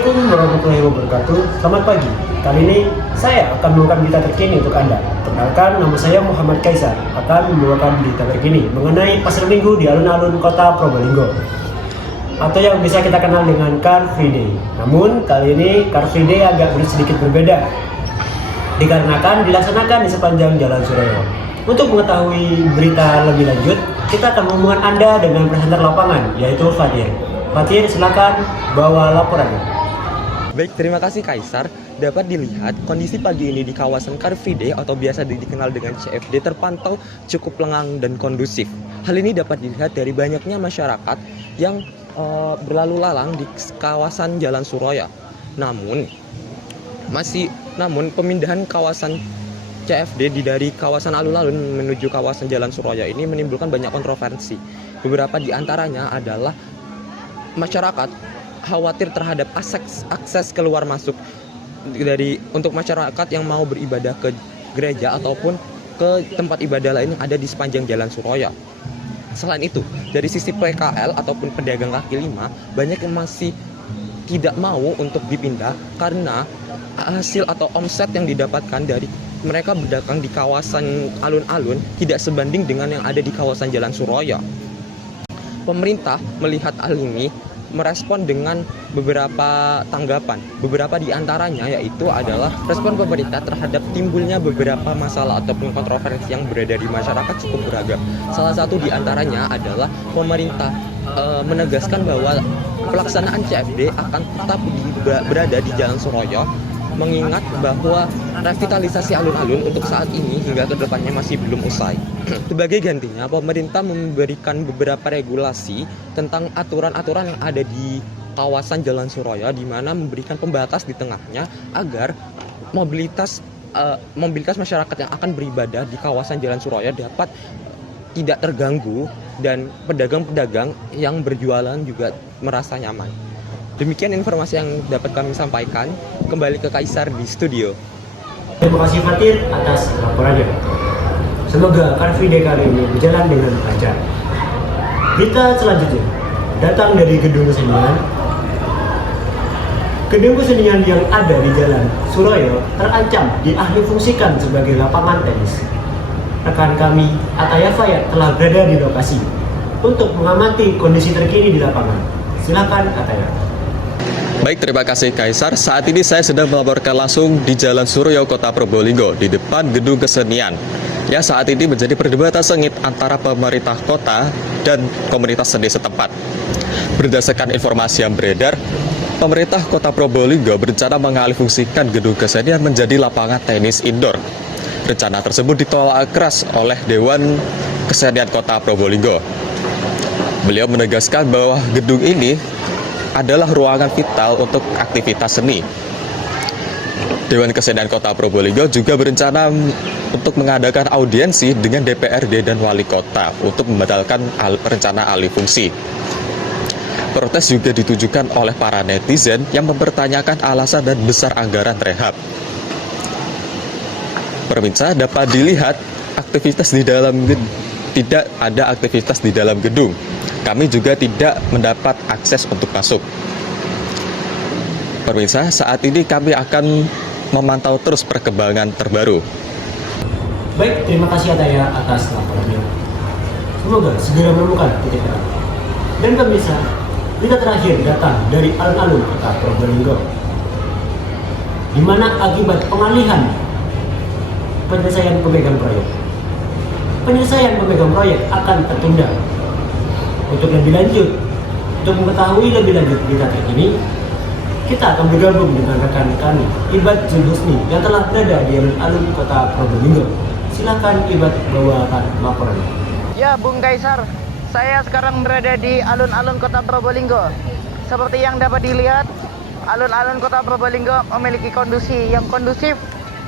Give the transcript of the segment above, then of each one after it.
Assalamualaikum warahmatullahi wabarakatuh. Selamat pagi. Kali ini saya akan membawakan berita terkini untuk Anda. Perkenalkan, nama saya Muhammad Kaisar akan membawakan berita terkini mengenai pasar minggu di alun-alun kota Probolinggo, atau yang bisa kita kenal dengan Car Free Day. Namun kali ini Car Free Day agak sedikit berbeda, dikarenakan dilaksanakan di sepanjang Jalan Suroyo. Untuk mengetahui berita lebih lanjut, kita akan menghubungkan Anda dengan presenter lapangan, yaitu Fatir. Fatir, silakan bawa laporannya. Baik, terima kasih Kaisar. Dapat dilihat kondisi pagi ini di kawasan Car Free Day atau biasa dikenal dengan CFD terpantau cukup lengang dan kondusif. Hal ini dapat dilihat dari banyaknya masyarakat yang berlalu lalang di kawasan Jalan Suroyo. Namun pemindahan kawasan CFD dari kawasan alun-alun menuju kawasan Jalan Suroyo ini menimbulkan banyak kontroversi. Beberapa di antaranya adalah masyarakat khawatir terhadap akses keluar masuk untuk masyarakat yang mau beribadah ke gereja ataupun ke tempat ibadah lain yang ada di sepanjang Jalan Suroyo. Selain itu, dari sisi PKL ataupun pedagang kaki lima, banyak yang masih tidak mau untuk dipindah karena hasil atau omset yang didapatkan dari mereka berdagang di kawasan alun-alun tidak sebanding dengan yang ada di kawasan Jalan Suroyo. Pemerintah melihat hal ini merespon dengan beberapa tanggapan. Beberapa di antaranya yaitu adalah respon pemerintah terhadap timbulnya beberapa masalah ataupun kontroversi yang berada di masyarakat cukup beragam. Salah satu di antaranya adalah pemerintah menegaskan bahwa pelaksanaan CFD akan tetap berada di Jalan Suroyo, mengingat bahwa revitalisasi alun-alun untuk saat ini hingga kedepannya masih belum usai. Sebagai gantinya, pemerintah memberikan beberapa regulasi tentang aturan-aturan yang ada di kawasan Jalan Suroyo, di mana memberikan pembatas di tengahnya agar mobilitas masyarakat yang akan beribadah di kawasan Jalan Suroyo dapat tidak terganggu dan pedagang-pedagang yang berjualan juga merasa nyaman. Demikian informasi yang dapat kami sampaikan. Kembali ke Kaisar di studio. Terima kasih Fatir atas laporannya. Semoga Car Free Day kali ini berjalan dengan lancar. Berita selanjutnya datang dari gedung kesenian. Gedung kesenian yang ada di Jalan Suroyo terancam dialihfungsikan sebagai lapangan tenis. Rekan kami Ataya Fayat telah berada di lokasi untuk mengamati kondisi terkini di lapangan. Silakan Ataya. Baik, terima kasih Kaisar. Saat ini saya sedang melaporkan langsung di Jalan Suroyo, Kota Probolinggo, di depan gedung kesenian. Ya, saat ini menjadi perdebatan sengit antara pemerintah kota dan komunitas seni setempat. Berdasarkan informasi yang beredar, pemerintah Kota Probolinggo berencana mengalihfungsikan gedung kesenian menjadi lapangan tenis indoor. Rencana tersebut ditolak keras oleh Dewan Kesenian Kota Probolinggo. Beliau menegaskan bahwa gedung ini adalah ruangan vital untuk aktivitas seni. Dewan Kesenian Kota Probolinggo juga berencana untuk mengadakan audiensi dengan DPRD dan Wali Kota untuk membatalkan rencana alih fungsi. Protes juga ditujukan oleh para netizen yang mempertanyakan alasan dan besar anggaran rehab. Pemirsa, dapat dilihat tidak ada aktivitas di dalam gedung. Kami juga tidak mendapat akses untuk masuk. Pemirsa, saat ini kami akan memantau terus perkembangan terbaru. Baik, terima kasih Ataya atas laporannya. Semoga segera menemukan titik terang. Dan pemirsa, berita terakhir datang dari alun-alun Kota Probolinggo, di mana akibat pengalihan penyelesaian pemegang proyek akan tertunda. Untuk lebih lanjut, untuk mengetahui lebih lanjut berita terkini, kita akan bergabung dengan rekan kami, Ibad Zulhusni, yang telah berada di alun-alun Kota Probolinggo. Silakan Ibad bawakan laporannya. Ya, Bung Kaisar, saya sekarang berada di alun-alun Kota Probolinggo. Seperti yang dapat dilihat, alun-alun Kota Probolinggo memiliki kondisi yang kondusif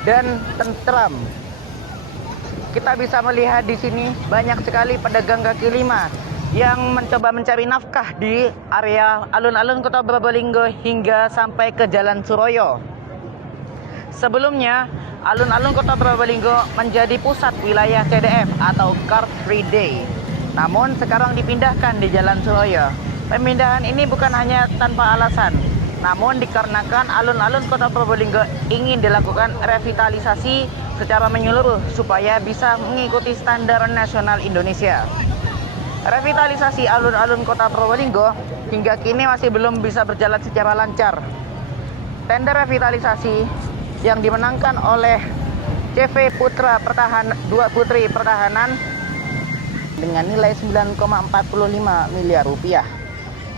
dan tentram. Kita bisa melihat di sini banyak sekali pedagang kaki lima yang mencoba mencari nafkah di area alun-alun Kota Probolinggo hingga sampai ke Jalan Suroyo. Sebelumnya, alun-alun Kota Probolinggo menjadi pusat wilayah CDF atau Car Free Day. Namun sekarang dipindahkan di Jalan Suroyo. Pemindahan ini bukan hanya tanpa alasan. Namun dikarenakan alun-alun Kota Probolinggo ingin dilakukan revitalisasi secara menyeluruh supaya bisa mengikuti standar nasional Indonesia. Revitalisasi alun-alun Kota Probolinggo hingga kini masih belum bisa berjalan secara lancar. Tender revitalisasi yang dimenangkan oleh CV Putra dua Putri Pertahanan dengan nilai 9,45 miliar rupiah.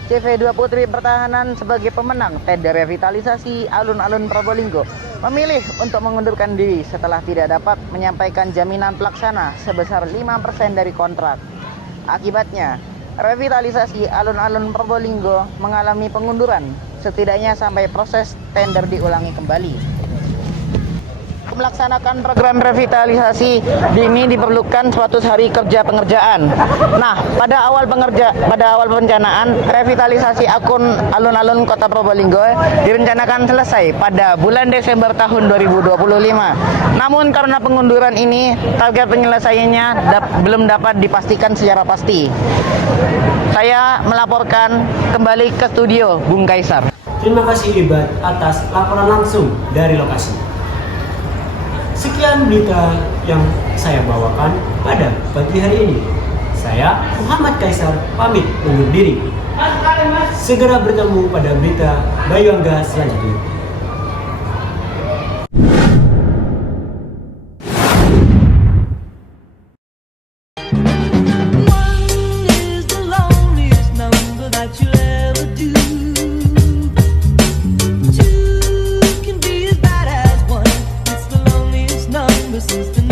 CV2 Putri Pertahanan sebagai pemenang tender revitalisasi alun-alun Probolinggo memilih untuk mengundurkan diri setelah tidak dapat menyampaikan jaminan pelaksana sebesar 5% dari kontrak. Akibatnya, revitalisasi alun-alun Probolinggo mengalami pengunduran setidaknya sampai proses tender diulangi kembali. Melaksanakan program revitalisasi ini diperlukan suatu hari kerja pengerjaan. Nah, pada awal perencanaan revitalisasi akun alun-alun Kota Probolinggo direncanakan selesai pada bulan Desember tahun 2025. Namun karena pengunduran ini, target penyelesaiannya belum dapat dipastikan secara pasti. Saya melaporkan kembali ke studio Bung Kaisar. Terima kasih Ibad atas laporan langsung dari lokasi. Sekian berita yang saya bawakan pada pagi hari ini. Saya Muhammad Kaisar pamit undur diri. Segera bertemu pada berita Bayu Angga selanjutnya. Since the